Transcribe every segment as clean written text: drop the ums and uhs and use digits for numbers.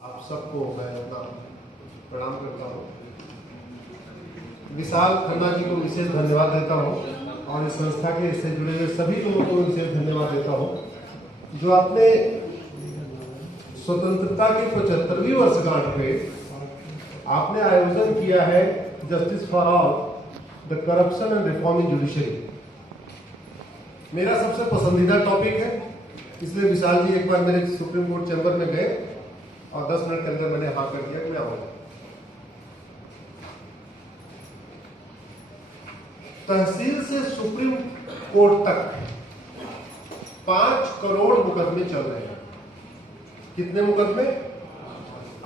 आप सबको मैं अपना प्रणाम करता हूँ। विशाल खन्ना जी को विशेष धन्यवाद देता हूँ और इस संस्था के इससे जुड़े हुए सभी लोगों को विशेष धन्यवाद देता हूँ जो अपने स्वतंत्रता की 75वीं वर्षगांठ पे आपने आयोजन किया है justice for all the corruption and reform in judiciary. मेरा सबसे पसंदीदा टॉपिक है, इसलिए विशाल जी एक बार मेरे सुप्रीम कोर्ट चैम्बर में गए और 10 मिनट के अंदर मैंने हाँ कर दिया कि मैं आऊंगा। तहसील से सुप्रीम कोर्ट तक 5 करोड़ मुकदमे चल रहे हैं। कितने मुकदमे?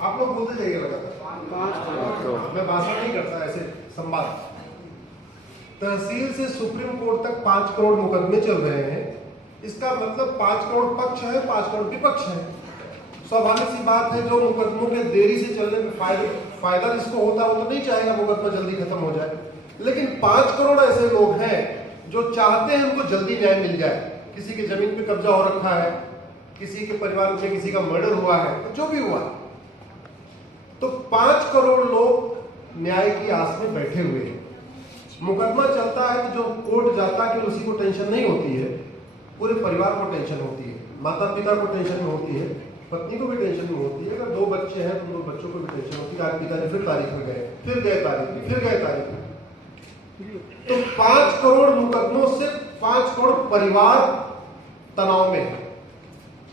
आप लोग बोलते जाइए लगातार। 5 करोड़। मैं भाषण नहीं करता, ऐसे संवाद। तहसील से सुप्रीम कोर्ट तक 5 करोड़ मुकदमे चल रहे हैं। इसका मतलब 5 करोड़ पक्ष है, 5 करोड़ विपक्ष है। स्वाभाविक सी बात है, जो मुकदमों के देरी से चलने में फायदा जिसको होता है वो तो नहीं चाहेगा मुकदमा जल्दी खत्म हो जाए, लेकिन 5 करोड़ ऐसे लोग हैं जो चाहते हैं उनको जल्दी न्याय मिल जाए। किसी की जमीन पे कब्जा हो रखा है, किसी के परिवार में किसी का मर्डर हुआ है, तो जो भी हुआ, तो 5 करोड़ लोग न्याय की आस में बैठे हुए हैं। मुकदमा चलता है तो जो कोर्ट जाता है कि उसी को टेंशन नहीं होती है, पूरे परिवार को टेंशन होती है, माता पिता को टेंशन होती है, पत्नी को भी टेंशन में होती है। अगर 2 बच्चे हैं तो 2 बच्चों को भी टेंशन होती है। आज पिताजी फिर तारीख में गए, फिर गए तारीख में, फिर गए तारीख में। तो 5 करोड़ मुकदमों से 5 करोड़ परिवार तनाव में है।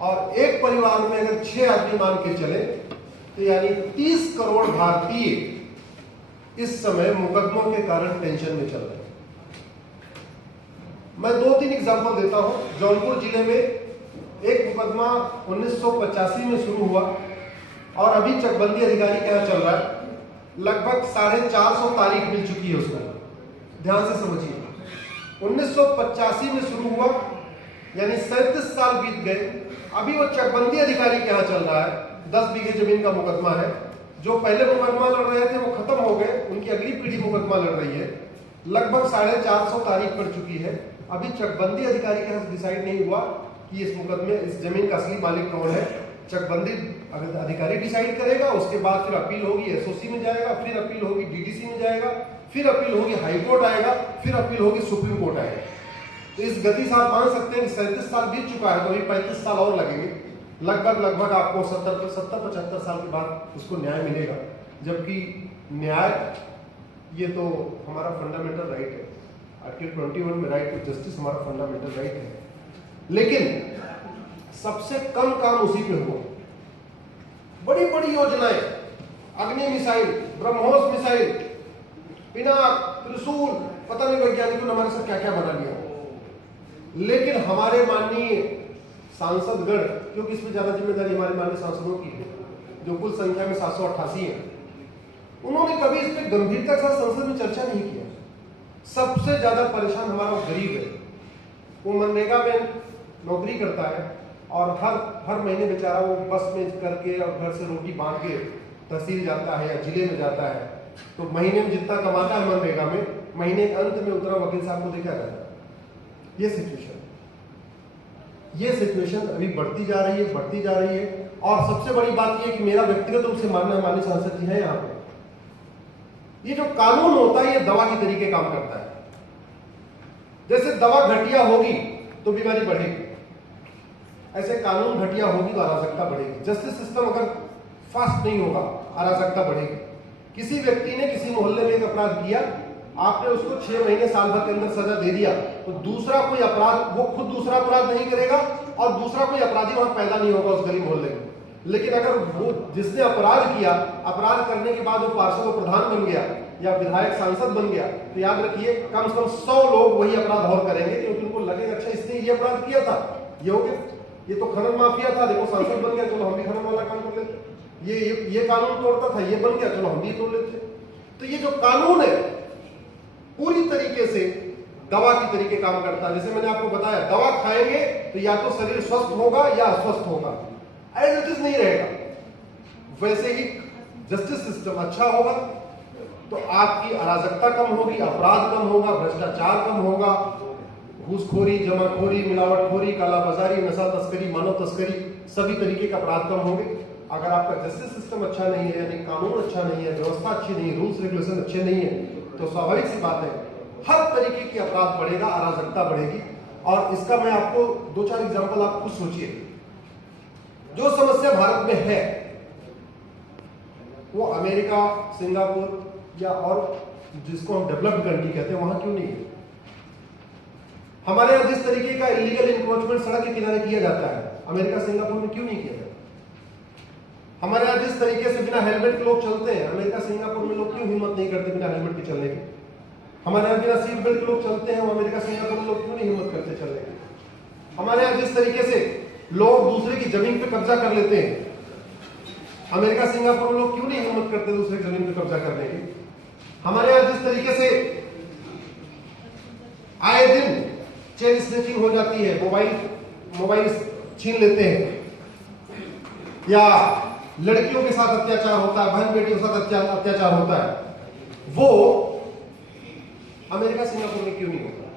और एक परिवार में अगर 6 आदमी मान के चले तो यानी 30 करोड़ भारतीय इस समय मुकदमों के कारण टेंशन में चल रहे हैं। मैं 2-3 एग्जाम्पल देता हूं। जौनपुर जिले में एक मुकदमा 1985 में शुरू हुआ और अभी चकबंदी अधिकारी का यहाँ चल रहा है। लगभग 450 तारीख मिल चुकी है उसको। ध्यान से समझिए, 1985 में शुरू हुआ यानी 37 साल बीत गए। अभी वो चकबंदी अधिकारी के यहाँ चल रहा है। 10 बीघे जमीन का मुकदमा है। जो पहले मुकदमा लड़ रहे थे वो खत्म हो गए, उनकी अगली पीढ़ी मुकदमा लड़ रही है। लगभग 450 तारीख पड़ चुकी है। अभी चकबंदी अधिकारी के यहाँ डिसाइड नहीं हुआ कि इस मुकदमे इस जमीन का असली मालिक कौन है। चकबंदी अधिकारी डिसाइड करेगा, उसके बाद फिर अपील होगी एसओसी में जाएगा, फिर अपील होगी डीडीसी में जाएगा, फिर अपील होगी हाई कोर्ट आएगा, फिर अपील होगी सुप्रीम कोर्ट आएगा। तो इस गति से आप मान सकते हैं कि 37 साल बीत चुका है, तो अभी 35 साल और लगेंगे। लगभग आपको 70-75 साल के बाद उसको न्याय मिलेगा। जबकि न्याय ये तो हमारा फंडामेंटल राइट है। आर्टिकल 21 में राइट टू जस्टिस हमारा फंडामेंटल राइट है। लेकिन सबसे कम काम उसी पे हुआ। बड़ी बड़ी योजनाएं, अग्नि मिसाइल, ब्रह्मोस मिसाइल, पिनाक, त्रिशूल, पता नहीं वैज्ञानिकों ने हमारे साथ क्या क्या बना लिया। लेकिन हमारे माननीय सांसदगण, क्योंकि इसमें ज्यादा जिम्मेदारी हमारे माननीय सांसदों की है जो कुल संख्या में 788 है, उन्होंने कभी इस पर गंभीरता के साथ संसद में चर्चा नहीं किया। सबसे ज्यादा परेशान हमारा गरीब है। वो मनरेगा में नौकरी करता है और हर महीने बेचारा वो बस में करके और घर से रोटी बांट के तहसील जाता है या जिले में जाता है। तो महीने में जितना कमाता है मनरेगा में, महीने के अंत में उतना वकील साहब को देखा जाता है। ये सिचुएशन अभी बढ़ती जा रही है। और सबसे बड़ी बात यह कि मेरा व्यक्तिगत रूप से मानना है, माननीय सांसद जी हैं यहाँ पे, ये जो कानून होता है ये दवा की तरीके काम करता है। जैसे दवा घटिया होगी तो बीमारी बढ़ेगी, ऐसे कानून घटिया होगी तो अराजकता बढ़ेगी। जस्टिस सिस्टम अगर फास्ट नहीं होगा, अराजकता बढ़ेगी। किसी व्यक्ति ने किसी मोहल्ले में एक अपराध किया, आपने उसको 6 महीने साल भर के अंदर सजा दे दिया, तो दूसरा कोई अपराध, वो खुद दूसरा अपराध नहीं करेगा और दूसरा कोई अपराधी वहां पैदा नहीं होगा उस गली मोहल्ले में। लेकिन अगर वो जिसने अपराध किया, अपराध करने के बाद वो पार्षद प्रधान बन गया या विधायक सांसद बन गया, तो याद रखिए कम से कम 100 लोग वही अपराध और करेंगे, क्योंकि उनको लगेगा अच्छा इसने ये अपराध किया था, ये हो गया, ये तो खनन माफिया था, देखो सांसद बन गया, चलो हम भी खनन वाला काम कर लेते, ये कानून तोड़ता था, ये बन गया, चलो हम भी तोड़ लेते। तो ये जो कानून है पूरी तरीके से दवा की तरीके काम करता है। जैसे मैंने आपको बताया, दवा खाएंगे तो या तो शरीर स्वस्थ होगा या अस्वस्थ होगा, एज इट इज नहीं रहेगा। वैसे ही जस्टिस सिस्टम अच्छा होगा तो आपकी अराजकता कम होगी, अपराध कम होगा, भ्रष्टाचार कम होगा, घूसखोरी, जमाखोरी, मिलावटखोरी, कालाबाजारी, नशा तस्करी, मानव तस्करी, सभी तरीके का अपराध कम होंगे। अगर आपका जस्टिस सिस्टम अच्छा नहीं है, यानी कानून अच्छा नहीं है, व्यवस्था अच्छी नहीं है, रूल्स रेगुलेशन अच्छे नहीं है, तो स्वाभाविक सी बात है हर तरीके की अपराध बढ़ेगा, अराजकता बढ़ेगी। और इसका मैं आपको 2-4 एग्जांपल आप खुद सोचिए। जो समस्या भारत में है वो अमेरिका, सिंगापुर या और जिसको हम डेवलप्ड कंट्री कहते हैं वहां क्यों नहीं है? हमारे यहां जिस तरीके का इलीगल इंक्रोचमेंट सड़क के किनारे किया जाता है, अमेरिका, सिंगापुर में क्यों नहीं किया जाता? हमारे यहां जिस तरीके से बिना हेलमेट के लोग चलते हैं, अमेरिका, सिंगापुर में लोग क्यों हिम्मत नहीं करते बिना हेलमेट के चलने की? हमारे यहाँ बिना सीट बेल्ट के लोग चलते हैं, अमेरिका, सिंगापुर में लोग क्यों नहीं हिम्मत करते चलने की? हमारे यहाँ जिस तरीके से लोग दूसरे की जमीन पे कब्जा कर लेते हैं, अमेरिका, सिंगापुर में लोग क्यों नहीं हिम्मत करते दूसरे की जमीन पे कब्जा करने की? हमारे यहाँ जिस तरीके से आए दिन चेन स्नैचिंग हो जाती है, मोबाइल छीन लेते हैं, या लड़कियों के साथ अत्याचार होता है, बहन बेटियों के साथ अत्याचार होता है, वो अमेरिका, सिंगापुर में क्यों नहीं होता?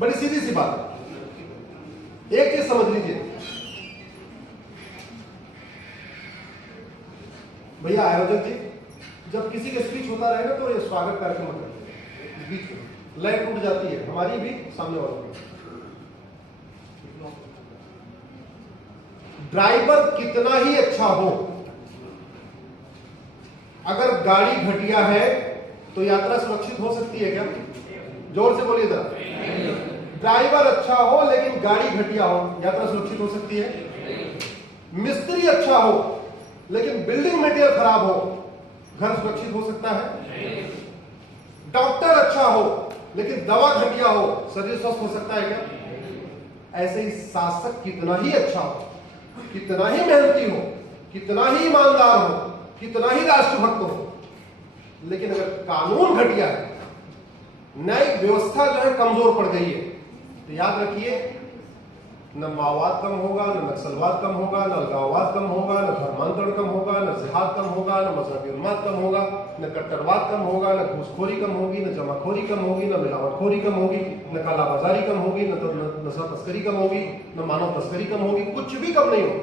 बड़ी सीधी सी बात है। एक चीज समझ लीजिए भैया, आयोजक जी, जब किसी का स्पीच होता रहे ना तो ये स्वागत कार्यक्रम करते हैं, इस बीच में लय टूट जाती है, हमारी भी, सामने वालों की। ड्राइवर कितना ही अच्छा हो, अगर गाड़ी घटिया है तो यात्रा सुरक्षित हो सकती है क्या? जोर से बोलिए जरा। ड्राइवर अच्छा हो लेकिन गाड़ी घटिया हो, यात्रा सुरक्षित हो सकती है? मिस्त्री अच्छा हो लेकिन बिल्डिंग मटेरियल खराब हो, घर सुरक्षित हो सकता है? डॉक्टर अच्छा हो लेकिन दवा घटिया हो, शरीर स्वस्थ हो सकता है क्या? ऐसे ही शासक कितना ही अच्छा हो, कितना ही मेहनती हो, कितना ही ईमानदार हो, कितना ही राष्ट्रभक्त हो, लेकिन अगर कानून घटिया है, न्यायिक व्यवस्था जो है कमजोर पड़ गई है, तो याद रखिए न माओवाद कम होगा, न नक्सलवाद कम होगा, न अलगाववाद कम होगा, न धर्मांतरण कम होगा, न जिहाद कम होगा, न मजहबी उन्माद कम होगा, न कट्टरवाद कम होगा, न घूसखोरी कम होगी, न जमाखोरी कम होगी, न मिलावटखोरी कम होगी, न कालाबाजारी कम होगी, न नशा तस्करी कम होगी, न मानव तस्करी कम होगी, कुछ भी कम नहीं होगा।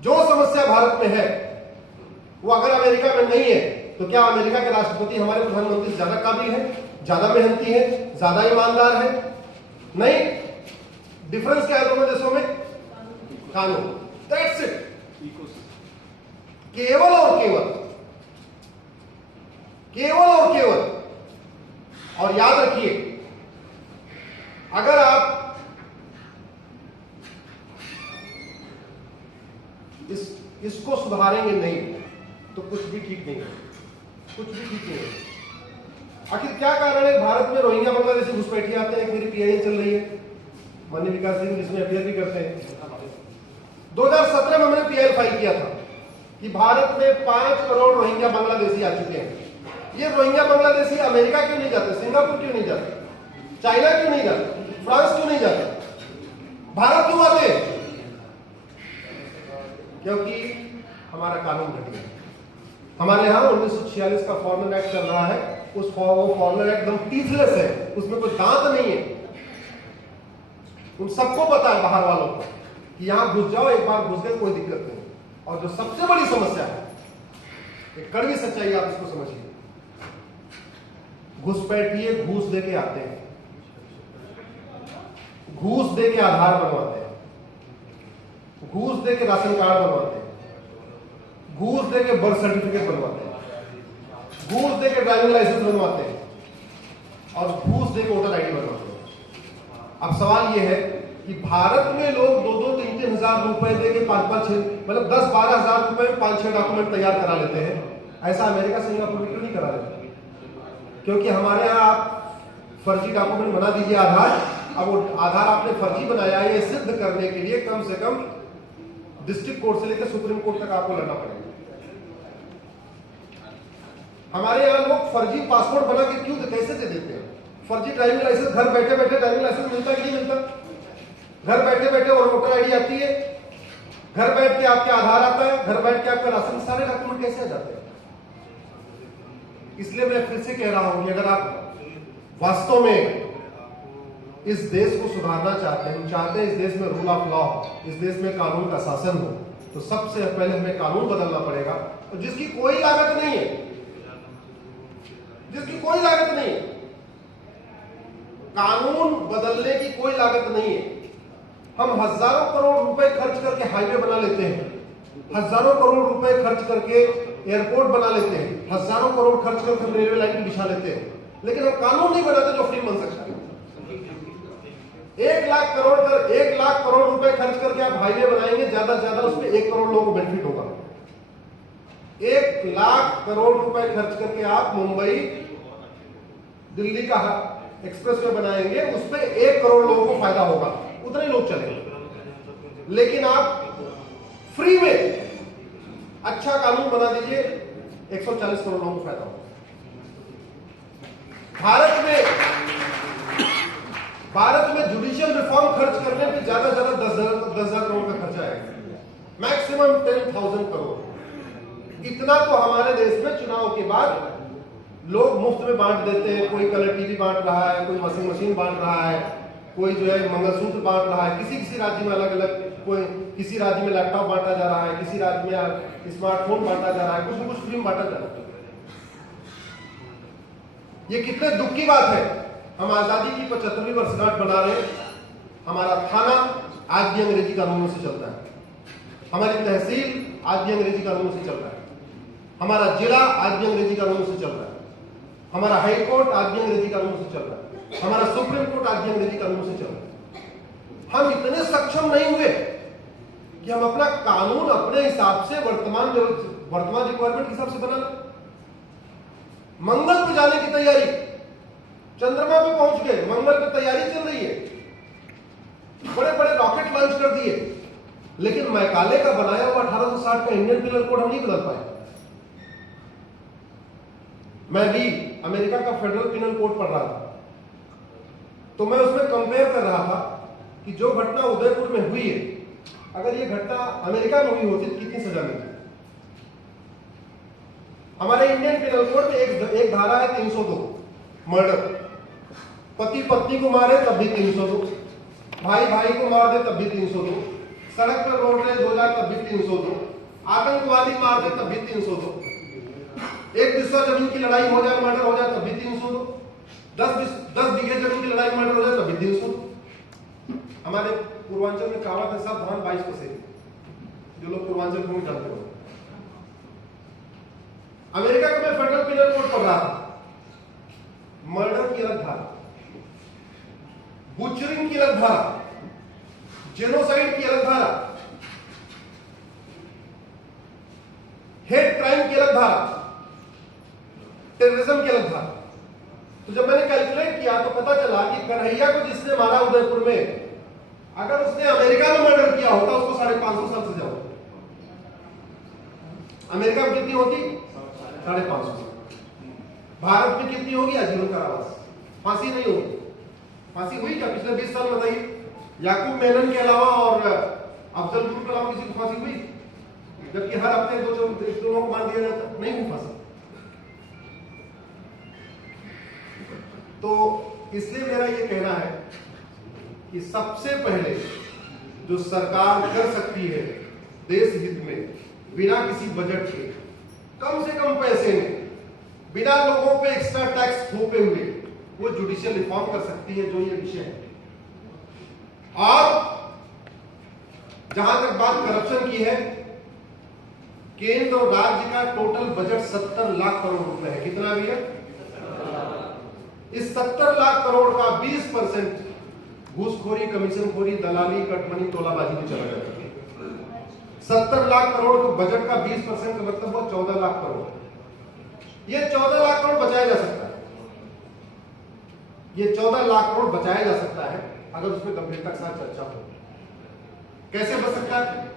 जो समस्या भारत में है वो अगर अमेरिका में नहीं है, तो क्या अमेरिका के राष्ट्रपति हमारे प्रधानमंत्री ज्यादा काबिल है, ज्यादा मेहनती है, ज्यादा ईमानदार है? नहीं। डिफरेंस क्या है दोनों देशों में? कानून। That's it. केवल और केवल, केवल और केवल। और याद रखिए, अगर आप इसको सुधारेंगे नहीं तो कुछ भी ठीक नहीं है, कुछ भी ठीक नहीं है। आखिर क्या कारण है भारत में रोहिंग्या बांग्लादेशी घुसपैठिए आते हैं? मेरी पीआईएल चल रही है, माननीय विकास सिंह जिसमें अपियर भी करते हैं। 2017 में मैंने पीआईएल फाइल किया था कि भारत में 5 करोड़ रोहिंग्या बांग्लादेशी आ चुके हैं। ये रोहिंग्या बांग्लादेशी अमेरिका क्यों नहीं जाते, सिंगापुर क्यों नहीं जाते, चाइना क्यों नहीं जाते, फ्रांस क्यों नहीं जाते, भारत क्यों आते? क्योंकि हमारा कानून घटिया है। हमारे यहां 1946 का फॉरेनर एक्ट चल रहा है, वो फॉरेनर एक्ट एकदम टीथलेस है, उसमें कोई दांत नहीं है। उन सबको पता है, बाहर वालों को, कि यहां घुस जाओ, एक बार घुस गए कोई दिक्कत नहीं। और जो सबसे बड़ी समस्या है, एक कड़वी सच्चाई, आप इसको समझिए, घुसपैठिए घूस दे के आते हैं, घूस दे के आधार बनवाते हैं, घूस दे के राशन कार्ड बनवाते हैं, घूस दे के बर्थ सर्टिफिकेट बनवाते हैं, घूस दे के ड्राइविंग लाइसेंस बनवाते हैं, और घूस दे के वोटर आईडी बनवाते हैं। अब सवाल यह है कि भारत में लोग 2-3 हजार रुपए दे के 5-6 मतलब 10-12 हजार रुपए में 5-6 डॉक्यूमेंट तैयार करा लेते हैं। ऐसा अमेरिका, सिंगापुर में क्यों नहीं करा लेते? क्योंकि हमारे यहाँ आप फर्जी डॉक्यूमेंट बना दीजिए आधार, अब वो आधार आपने फर्जी बनाया है, ये सिद्ध करने के लिए कम से कम डिस्ट्रिक्ट कोर्ट से लेकर सुप्रीम कोर्ट तक आपको लड़ना पड़ेगा। हमारे यहाँ लोग फर्जी पासपोर्ट बना के क्यों, कैसे दे देते हैं? फर्जी ड्राइविंग लाइसेंस, घर बैठे बैठे ड्राइविंग लाइसेंस मिलता कि नहीं मिलता? घर बैठे बैठे और वोटर आईडी आती है, घर बैठ के आपके आधार आता है, घर बैठ के आपका राशन, सारे डॉक्यूमेंट कैसे आ जाते हैं? इसलिए मैं फिर से कह रहा हूं कि अगर आप वास्तव में इस देश को सुधारना चाहते हैं, हम चाहते हैं इस देश में रूल ऑफ लॉ, इस देश में कानून का शासन हो, तो सबसे पहले हमें कानून बदलना पड़ेगा, और जिसकी कोई लागत नहीं है, जिसकी कोई लागत नहीं है, कानून बदलने की कोई लागत नहीं है। हम हजारों करोड़ रुपए खर्च करके हाईवे बना लेते हैं, हजारों करोड़ रुपए खर्च करके एयरपोर्ट बना लेते हैं, हजारों करोड़ खर्च करके हम रेलवे लाइन बिछा लेते हैं, लेकिन हम कानून नहीं बनाते जो फ्री बन सकता है। 1 लाख करोड़ रुपए खर्च करके आप हाईवे बनाएंगे, ज्यादा से ज्यादा उसमें 1 करोड़ लोगों को बेनिफिट होगा। 1 लाख करोड़ रुपए खर्च करके आप मुंबई दिल्ली का एक्सप्रेसवे बनाएंगे, उस पर 1 करोड़ लोगों को फायदा होगा, उतने लोग चलेंगे। लेकिन आप फ्री में अच्छा कानून बना दीजिए, 140 करोड़ लोगों को फायदा होगा। भारत में जुडिशियल रिफॉर्म खर्च करने पे ज्यादा से ज्यादा 10,000 करोड़ का खर्चा आएगा, मैक्सिमम 10,000 करोड़। इतना तो हमारे देश में चुनाव के बाद लोग मुफ्त में बांट देते हैं। कोई कलर टीवी बांट रहा है, कोई वॉशिंग मशीन बांट रहा है, कोई जो है मंगलसूत्र बांट रहा है, किसी राज्य में अलग अलग, कोई किसी राज्य में लैपटॉप बांटा जा रहा है, किसी राज्य में स्मार्टफोन बांटा जा रहा है, कुछ न कुछ फ्री में बांटा जा रहा है। ये कितने दुख की बात है। हम आजादी की 75वीं वर्षगांठ बना रहे हैं, हमारा थाना आज भी अंग्रेजी कानूनों से चलता है, हमारी तहसील आज भी अंग्रेजी कानूनों से चल रहा है, हमारा जिला आज भी अंग्रेजी कानूनों से चल रहा है, हमारा हाई कोर्ट आज भी अंग्रेजी कानूनों से चल रहा है, हमारा सुप्रीम कोर्ट आज भी अंग्रेजी कानूनों से चल रहा है। हम इतने सक्षम नहीं हुए कि हम अपना कानून अपने हिसाब से वर्तमान रिक्वायरमेंट के हिसाब से बना लें। मंगल पे जाने की तैयारी, चंद्रमा पे पहुंच गए, मंगल पे तैयारी चल रही है, बड़े बड़े रॉकेट लॉन्च कर दिए, लेकिन मैकाले का बनाया हुआ 1860 का इंडियन पिनल कोड हम नहीं बदल पाए। मैं भी अमेरिका का फेडरल पिनल कोड पढ़ रहा था, तो मैं उसमें कंपेयर कर रहा था कि जो घटना उदयपुर में हुई है, अगर ये घटना अमेरिका में हुई होती तो कितनी सजा मिलती। हमारे इंडियन पिनल कोड में एक धारा है 302, मर्डर। पति पत्नी को मारे तब भी 302, भाई भाई को मार दे तब भी 302, सड़क पर रोड रेज हो जाए तब भी 302, आतंकवादी मार दे तब भी 302, एक बिस्सा जमीन की लड़ाई हो जाए, मर्डर हो जाए तब भी 302, 10 बीघे जमीन की लड़ाई मर्डर हो जाए तब भी 302। हमारे पूर्वांचल में कहावत है, सब धान 22 पसेरी, जो लोग पूर्वांचल को जानते हो। अमेरिका का मैं फेडरल पिनल कोड पढ़ रहा था, मर्डर की अलग धारा, बुचरिंग की अलग धारा, जेनोसाइड की अलग धारा, हेट क्राइम की अलग धारा, टेररिज्म की अलग धारा। तो जब मैंने कैलकुलेट किया तो पता चला कि कन्हैया को जिसने मारा उदयपुर में, अगर उसने अमेरिका में मर्डर किया होता उसको 550 साल सजा होती। अमेरिका में कितनी होती? 550। भारत में कितनी होगी? आजीवन कारावास, फांसी नहीं होगी। फांसी हुई क्या पिछले 20 साल? बताइए, याकूब मेनन के अलावा और अफजल गुरु के अलावा किसी को फांसी हुई? जबकि हर हफ्ते दो लोगों को मार दिया जाता, नहीं हुई फांसी। तो इसलिए मेरा ये कहना है कि सबसे पहले जो सरकार कर सकती है देश हित में, बिना किसी बजट के, कम से कम पैसे में, बिना लोगों पे एक्स्ट्रा टैक्स थोपे हुए, वो जुडिशियल रिफॉर्म कर सकती है, जो ये विषय है। और जहां तक बात करप्शन की है, केंद्र और राज्य का टोटल बजट 70 लाख करोड़ रुपए है। कितना भी है? इस 70 लाख करोड़ का 20% घूसखोरी, कमीशनखोरी, दलाली, कटमनी, तोलाबाजी में चला जाता है। 70 लाख करोड़ के बजट का 20% का मतलब हुआ 14 लाख करोड़। ये 14 लाख करोड़ बचाया जा सकता है, ये 14 लाख करोड़ बचाया जा सकता है अगर उसमें गंभीरता के साथ चर्चा हो। कैसे बच सकता है?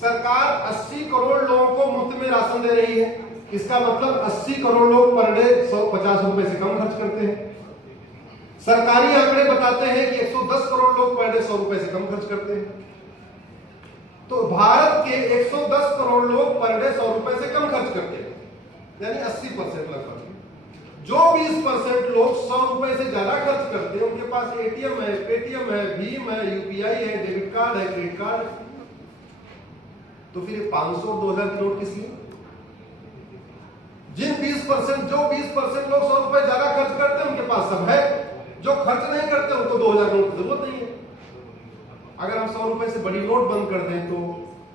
सरकार 80 करोड़ लोगों को मुफ्त में राशन दे रही है, इसका मतलब 80 करोड़ लोग पर डे 150 रुपए से कम खर्च करते हैं। सरकारी आंकड़े बताते हैं कि 110 करोड़ लोग पर डे 100 रुपए से कम खर्च करते हैं। तो भारत के 110 करोड़ लोग पर डे 100 रुपए से कम खर्च करते हैं, यानी 80% लगभग। जो 20% लोग 100 रुपए से ज्यादा खर्च करते हैं, उनके पास एटीएम है, पेटीएम है, भीम है, यूपीआई है, डेबिट कार्ड है, क्रेडिट कार्ड है। तो फिर 500 और 2000 की नोट किस लिए? जिन 20% जो 20% लोग 100 रुपए ज्यादा खर्च करते हैं, उनके पास सब है। जो खर्च नहीं करते उनको 2000 नोट की जरूरत नहीं है। अगर हम 100 रुपए से बड़ी नोट बंद कर दें तो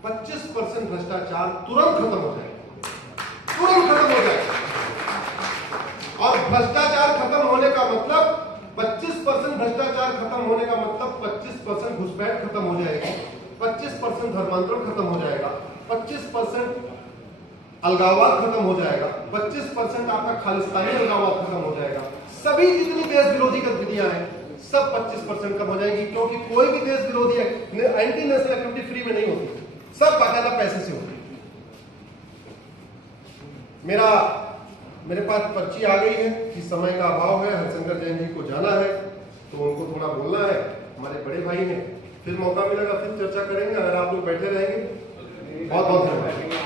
25% भ्रष्टाचार तुरंत खत्म हो जाएगा, तुरंत खत्म हो जाएगा। और भ्रष्टाचार खत्म होने का मतलब 25% भ्रष्टाचार खत्म होने का मतलब 25% घुसपैठ खत्म हो जाएगी, 25% धर्मांतरण खत्म हो जाएगा, 25% अलगाववाद खत्म हो जाएगा, 25% आपका खालिस्तानी अलगाववाद खत्म हो जाएगा। सभी जितनी देश विरोधी गतिविधियां हैं सब 25% कम हो जाएगी, क्योंकि कोई भी देश विरोधी एंटी नेशनल एक्टिविटी फ्री में नहीं होती, सब बाकायदा पैसे से होती। मेरे पास पर्ची आ गई है कि समय का अभाव है, हरिशंकर जैन जी को जाना है, तो उनको थोड़ा बोलना है। हमारे बड़े भाई हैं, फिर मौका मिलेगा फिर चर्चा करेंगे। अगर आप लोग बैठे रहेंगे, बहुत बहुत धन्यवाद।